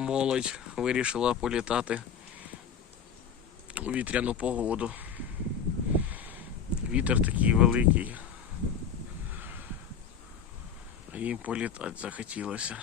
молодь вирішила політати у вітряну погоду. Вітер такий великий. Їм політати захотілося.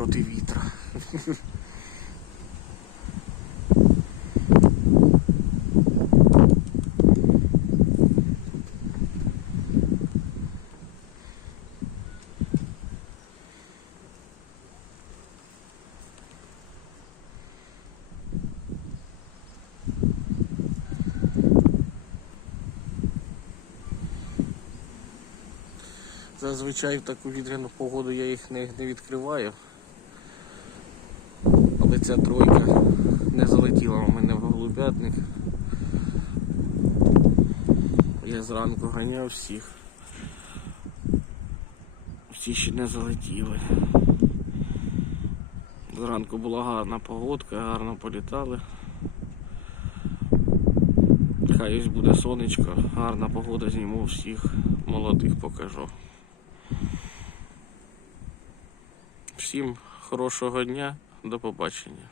Проти вітра. Зазвичай в таку вітряну погоду я їх не, не відкриваю. Але ця тройка не залетіла у мене в голубятник. Я зранку ганяв всіх. Всі ще не залетіли. Зранку була гарна погодка, гарно політали. Хай ось буде сонечко, гарна погода, зніму всіх молодих покажу. Всім хорошого дня, до побачення.